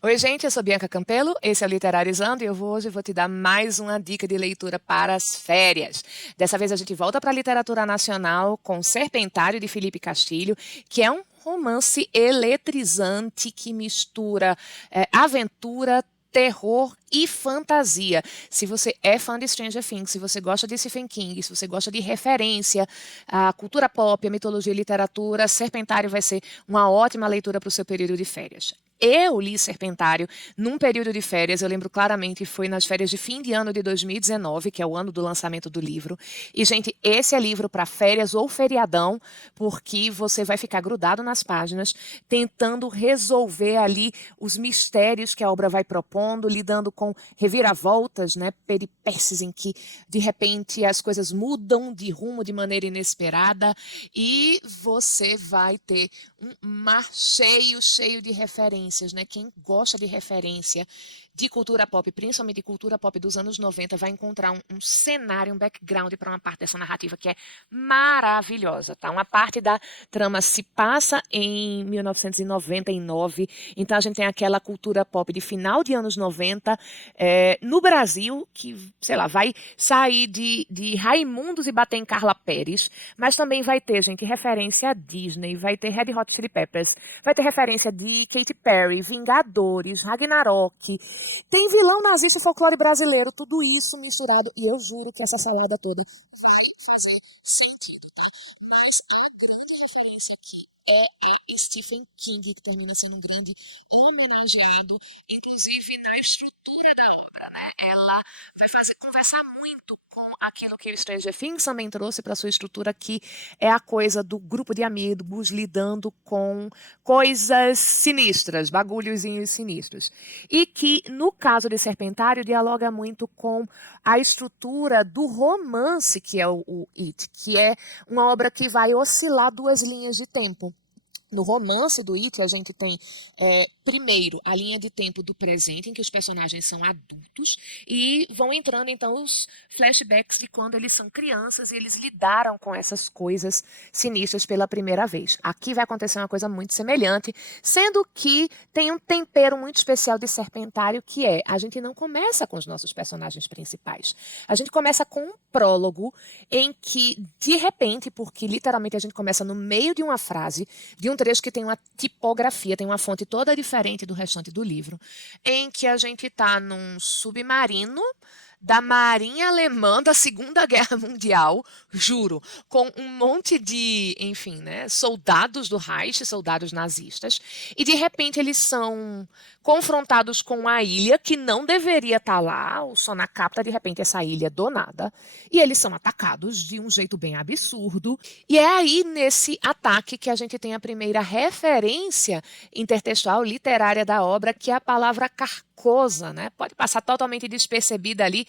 Oi, gente, eu sou Bianca Campelo, esse é o Literalizando e eu hoje vou te dar mais uma dica de leitura para as férias. Dessa vez a gente volta para a literatura nacional com Serpentário, de Felipe Castilho, que é um romance eletrizante que mistura aventura, terror e fantasia. Se você é fã de Stranger Things, se você gosta de Stephen King, se você gosta de referência à cultura pop, à mitologia e literatura, Serpentário vai ser uma ótima leitura para o seu período de férias. Eu li Serpentário num período de férias, eu lembro claramente, foi nas férias de fim de ano de 2019, que é o ano do lançamento do livro. E, gente, esse é livro para férias ou feriadão, porque você vai ficar grudado nas páginas, tentando resolver ali os mistérios que a obra vai propondo, lidando com reviravoltas, né, peripécias em que, de repente, as coisas mudam de rumo de maneira inesperada e você vai ter um mar cheio, cheio de referências, né? Quem gosta de referência de cultura pop, principalmente de cultura pop dos anos 90, vai encontrar um cenário, um background para uma parte dessa narrativa que é maravilhosa, tá? Uma parte da trama se passa em 1999, então a gente tem aquela cultura pop de final de anos 90, no Brasil, que, sei lá, vai sair de Raimundos e bater em Carla Pérez, mas também vai ter, gente, referência a Disney, vai ter Red Hot Chili Peppers, vai ter referência de Katy Perry, Vingadores, Ragnarok, tem vilão nazista e folclore brasileiro, tudo isso misturado, e eu juro que essa salada toda vai fazer sentido, tá? Mas a grande referência aqui é a Stephen King, que termina sendo um grande homenageado, inclusive na estrutura da obra, né? Ela vai fazer conversar muito com aquilo que o Stranger Things também trouxe para sua estrutura, que é a coisa do grupo de amigos lidando com coisas sinistras, bagulhozinhos sinistros. E que, no caso de Serpentário, dialoga muito com a estrutura do romance que é o It, que é uma obra que vai oscilar duas linhas de tempo. No romance do It, a gente tem, primeiro, a linha de tempo do presente, em que os personagens são adultos, e vão entrando, então, os flashbacks de quando eles são crianças e eles lidaram com essas coisas sinistras pela primeira vez. Aqui vai acontecer uma coisa muito semelhante, sendo que tem um tempero muito especial de Serpentário, que é, a gente não começa com os nossos personagens principais. A gente começa com um prólogo em que, de repente, porque literalmente a gente começa no meio de uma frase, de um trecho que tem uma tipografia, tem uma fonte toda diferente do restante do livro, em que a gente está num submarino da Marinha Alemã da Segunda Guerra Mundial, juro, com um monte de, enfim, né, soldados do Reich, soldados nazistas, e de repente eles são confrontados com uma ilha que não deveria estar lá, o Sonar capta de repente essa ilha do nada, e eles são atacados de um jeito bem absurdo, e é aí nesse ataque que a gente tem a primeira referência intertextual literária da obra, que é a palavra carcosa, né? Pode passar totalmente despercebida ali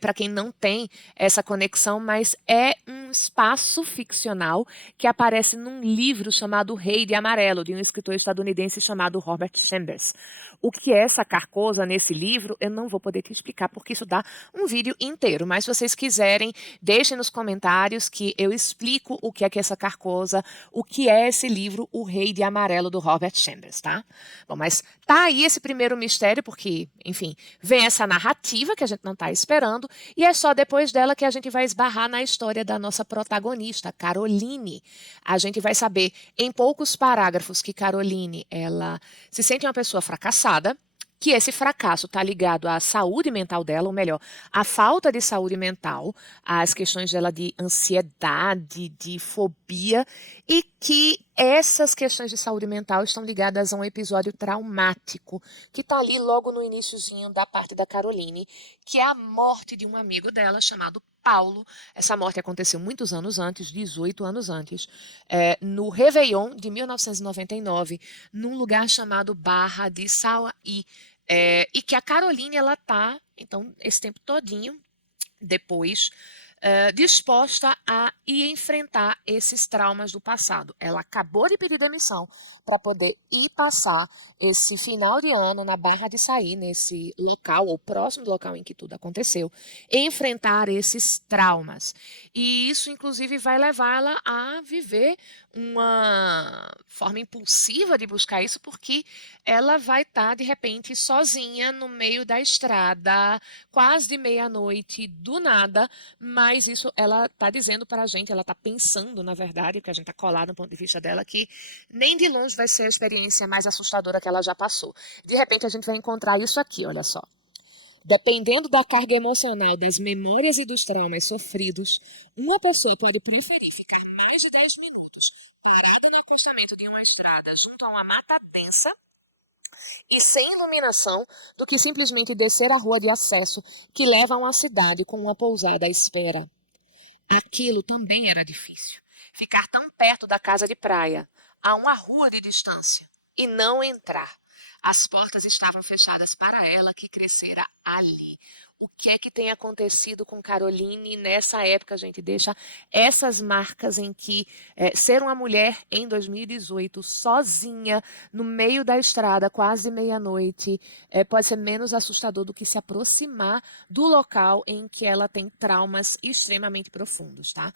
para quem não tem essa conexão, mas é um espaço ficcional que aparece num livro chamado O Rei de Amarelo, de um escritor estadunidense chamado Robert Chambers. O que é essa carcosa nesse livro, eu não vou poder te explicar, porque isso dá um vídeo inteiro. Mas se vocês quiserem, deixem nos comentários que eu explico o que é essa carcosa, o que é esse livro, O Rei de Amarelo, do Robert Chambers, tá? Bom, mas tá aí esse primeiro mistério, porque, enfim, vem essa narrativa que a gente não está esperando, e é só depois dela que a gente vai esbarrar na história da nossa protagonista, Caroline. A gente vai saber, em poucos parágrafos, que Caroline, ela se sente uma pessoa fracassada, que esse fracasso está ligado à saúde mental dela, ou melhor, à falta de saúde mental, às questões dela de ansiedade, de fobia, e que essas questões de saúde mental estão ligadas a um episódio traumático, que está ali logo no iniciozinho da parte da Caroline, que é a morte de um amigo dela chamado Paulo. Essa morte aconteceu muitos anos antes, 18 anos antes, no Réveillon de 1999, num lugar chamado Barra de Sauaí, e que a Caroline, ela tá, então, esse tempo todinho, depois disposta a ir enfrentar esses traumas do passado. Ela acabou de pedir demissão para poder ir passar esse final de ano na Barra de Saí, nesse local, ou próximo do local em que tudo aconteceu, enfrentar esses traumas. E isso, inclusive, vai levá-la a viver uma forma impulsiva de buscar isso, porque ela vai estar, de repente, sozinha no meio da estrada, quase de meia-noite, do nada, mas isso ela está dizendo para a gente, ela está pensando, na verdade, porque a gente está colado no ponto de vista dela, que nem de longe vai ser a experiência mais assustadora que ela já passou. De repente, a gente vai encontrar isso aqui, olha só. Dependendo da carga emocional, das memórias e dos traumas sofridos, uma pessoa pode preferir ficar mais de 10 minutos parada no acostamento de uma estrada junto a uma mata densa e sem iluminação do que simplesmente descer a rua de acesso que leva a uma cidade com uma pousada à espera. Aquilo também era difícil. Ficar tão perto da casa de praia, a uma rua de distância, e não entrar. As portas estavam fechadas para ela que crescera ali. O que é que tem acontecido com Caroline nessa época, gente? Deixa essas marcas em que ser uma mulher em 2018, sozinha, no meio da estrada, quase meia-noite, pode ser menos assustador do que se aproximar do local em que ela tem traumas extremamente profundos, tá?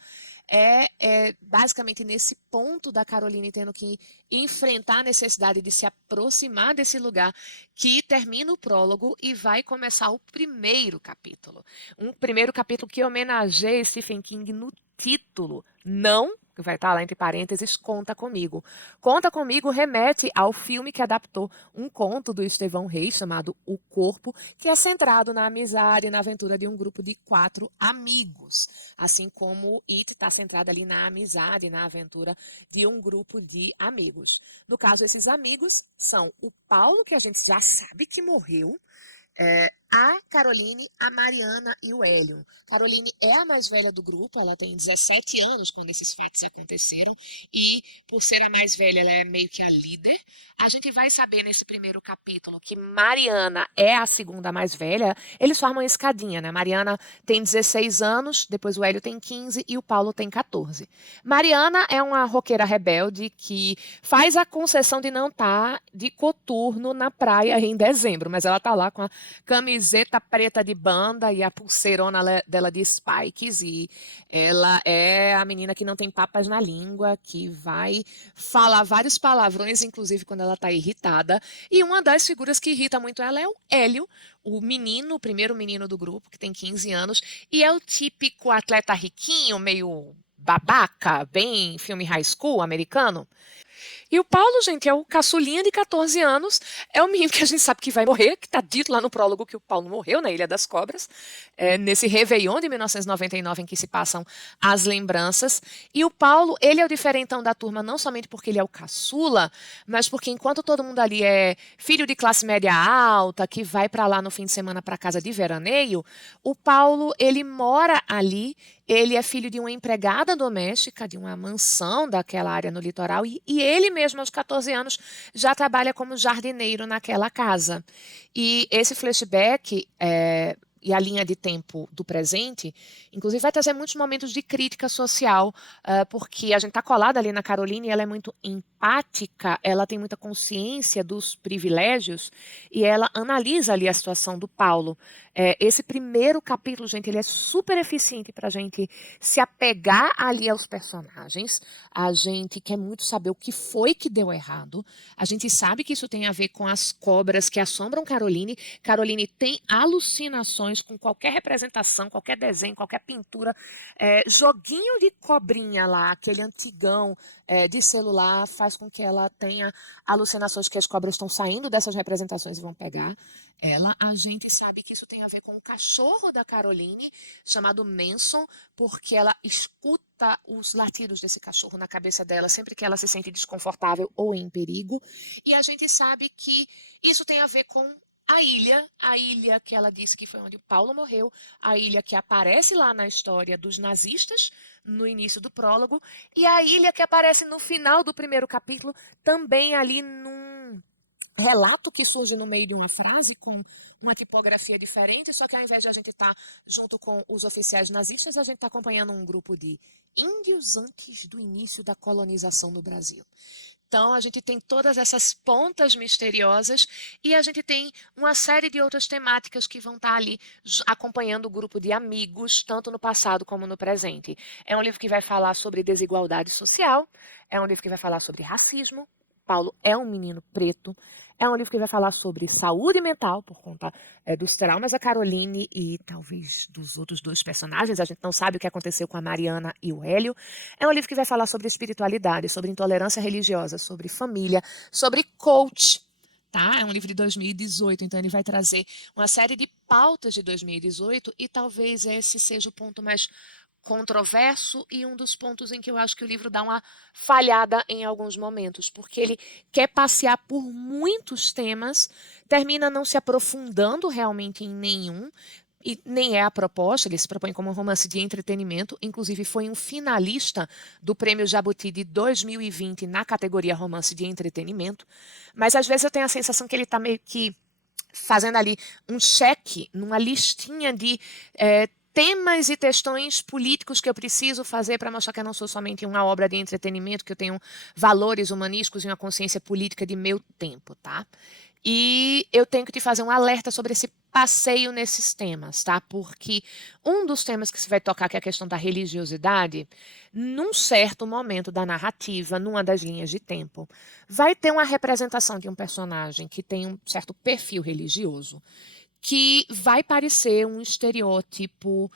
É basicamente nesse ponto da Caroline tendo que enfrentar a necessidade de se aproximar desse lugar que termina o prólogo e vai começar o primeiro capítulo. Um primeiro capítulo que homenageia Stephen King no título. Não, que vai estar lá entre parênteses, Conta Comigo. Conta Comigo remete ao filme que adaptou um conto do Estevão Reis chamado O Corpo, que é centrado na amizade e na aventura de um grupo de 4 amigos. Assim como It está centrado ali na amizade e na aventura de um grupo de amigos. No caso, esses amigos são o Paulo, que a gente já sabe que morreu, a Caroline, a Mariana e o Hélio. Caroline é a mais velha do grupo, ela tem 17 anos quando esses fatos aconteceram e, por ser a mais velha, ela é meio que a líder. A gente vai saber nesse primeiro capítulo que Mariana é a segunda mais velha. Eles formam uma escadinha, né? Mariana tem 16 anos, depois o Hélio tem 15 e o Paulo tem 14. Mariana é uma roqueira rebelde que faz a concessão de não estar de coturno na praia em dezembro, mas ela tá lá com a camiseta preta de banda e a pulseirona dela de Spikes. E ela é a menina que não tem papas na língua, que vai falar vários palavrões, inclusive quando ela está irritada. E uma das figuras que irrita muito ela é o Hélio, o menino, o primeiro menino do grupo, que tem 15 anos, e é o típico atleta riquinho, meio babaca, bem filme high school americano. E o Paulo, gente, é o caçulinha de 14 anos, é o menino que a gente sabe que vai morrer, que está dito lá no prólogo que o Paulo morreu na Ilha das Cobras, nesse Réveillon de 1999 em que se passam as lembranças. E o Paulo, ele é o diferentão da turma não somente porque ele é o caçula, mas porque enquanto todo mundo ali é filho de classe média alta, que vai para lá no fim de semana para casa de veraneio, o Paulo, ele mora ali. Ele é filho de uma empregada doméstica de uma mansão daquela área no litoral e ele mesmo, aos 14 anos, já trabalha como jardineiro naquela casa. E esse flashback e a linha de tempo do presente, inclusive vai trazer muitos momentos de crítica social, porque a gente está colada ali na Caroline e ela é muito empática, ela tem muita consciência dos privilégios e ela analisa ali a situação do Paulo. Esse primeiro capítulo, gente, ele é super eficiente para a gente se apegar ali aos personagens. A gente quer muito saber o que foi que deu errado. A gente sabe que isso tem a ver com as cobras que assombram Caroline. Caroline tem alucinações com qualquer representação, qualquer desenho, qualquer pintura. Joguinho de cobrinha lá, aquele antigão de celular, faz com que ela tenha alucinações que as cobras estão saindo dessas representações e vão pegar ela. A gente sabe que isso tem a ver com o cachorro da Caroline, chamado Manson, porque ela escuta os latidos desse cachorro na cabeça dela sempre que ela se sente desconfortável ou em perigo. E a gente sabe que isso tem a ver com a ilha que ela disse que foi onde o Paulo morreu, a ilha que aparece lá na história dos nazistas, no início do prólogo, e a ilha que aparece no final do primeiro capítulo, também ali relato que surge no meio de uma frase com uma tipografia diferente, só que ao invés de a gente estar junto com os oficiais nazistas, a gente está acompanhando um grupo de índios antes do início da colonização no Brasil. Então, a gente tem todas essas pontas misteriosas e a gente tem uma série de outras temáticas que vão estar ali acompanhando o grupo de amigos, tanto no passado como no presente. É um livro que vai falar sobre desigualdade social, é um livro que vai falar sobre racismo. Paulo é um menino preto. É um livro que vai falar sobre saúde mental, por conta dos traumas da Caroline e talvez dos outros dois personagens. A gente não sabe o que aconteceu com a Mariana e o Hélio. É um livro que vai falar sobre espiritualidade, sobre intolerância religiosa, sobre família, sobre coach. Tá? É um livro de 2018, então ele vai trazer uma série de pautas de 2018 e talvez esse seja o ponto mais controverso e um dos pontos em que eu acho que o livro dá uma falhada em alguns momentos, porque ele quer passear por muitos temas, termina não se aprofundando realmente em nenhum, e nem é a proposta, ele se propõe como um romance de entretenimento, inclusive foi um finalista do Prêmio Jabuti de 2020 na categoria romance de entretenimento, mas às vezes eu tenho a sensação que ele está meio que fazendo ali um cheque numa listinha de temas e questões políticos que eu preciso fazer para mostrar que eu não sou somente uma obra de entretenimento, que eu tenho valores humanísticos e uma consciência política de meu tempo, tá? E eu tenho que te fazer um alerta sobre esse passeio nesses temas, tá? Porque um dos temas que se vai tocar, que é a questão da religiosidade, num certo momento da narrativa, numa das linhas de tempo, vai ter uma representação de um personagem que tem um certo perfil religioso, que vai parecer um estereótipo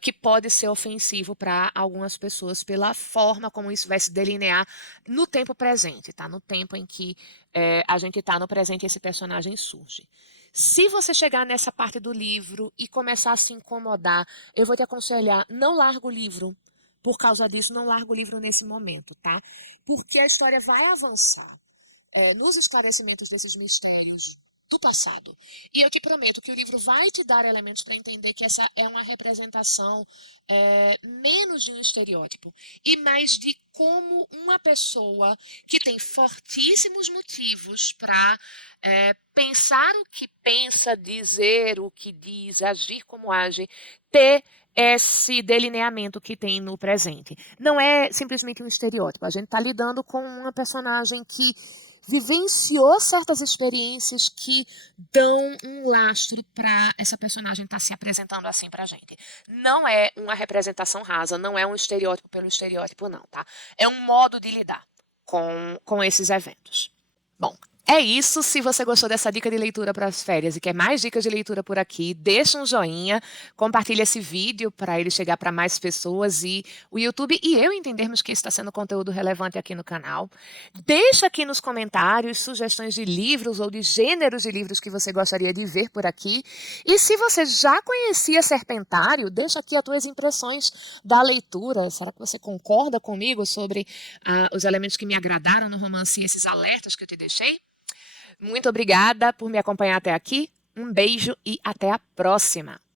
que pode ser ofensivo para algumas pessoas pela forma como isso vai se delinear no tempo presente, tá? No tempo em que a gente está no presente e esse personagem surge. Se você chegar nessa parte do livro e começar a se incomodar, eu vou te aconselhar, não larga o livro. Por causa disso, não larga o livro nesse momento, tá? Porque a história vai avançar nos esclarecimentos desses mistérios do passado. E eu te prometo que o livro vai te dar elementos para entender que essa é uma representação menos de um estereótipo e mais de como uma pessoa que tem fortíssimos motivos para pensar o que pensa, dizer o que diz, agir como age, ter esse delineamento que tem no presente. Não é simplesmente um estereótipo. A gente está lidando com uma personagem que vivenciou certas experiências que dão um lastro para essa personagem estar se apresentando assim para a gente. Não é uma representação rasa, não é um estereótipo pelo estereótipo, não, tá? É um modo de lidar com esses eventos. Bom, é isso. Se você gostou dessa dica de leitura para as férias e quer mais dicas de leitura por aqui, deixa um joinha, compartilha esse vídeo para ele chegar para mais pessoas e o YouTube e eu entendermos que está sendo conteúdo relevante aqui no canal. Deixa aqui nos comentários sugestões de livros ou de gêneros de livros que você gostaria de ver por aqui. E se você já conhecia Serpentário, deixa aqui as tuas impressões da leitura. Será que você concorda comigo sobre os elementos que me agradaram no romance e esses alertas que eu te deixei? Muito obrigada por me acompanhar até aqui. Um beijo e até a próxima!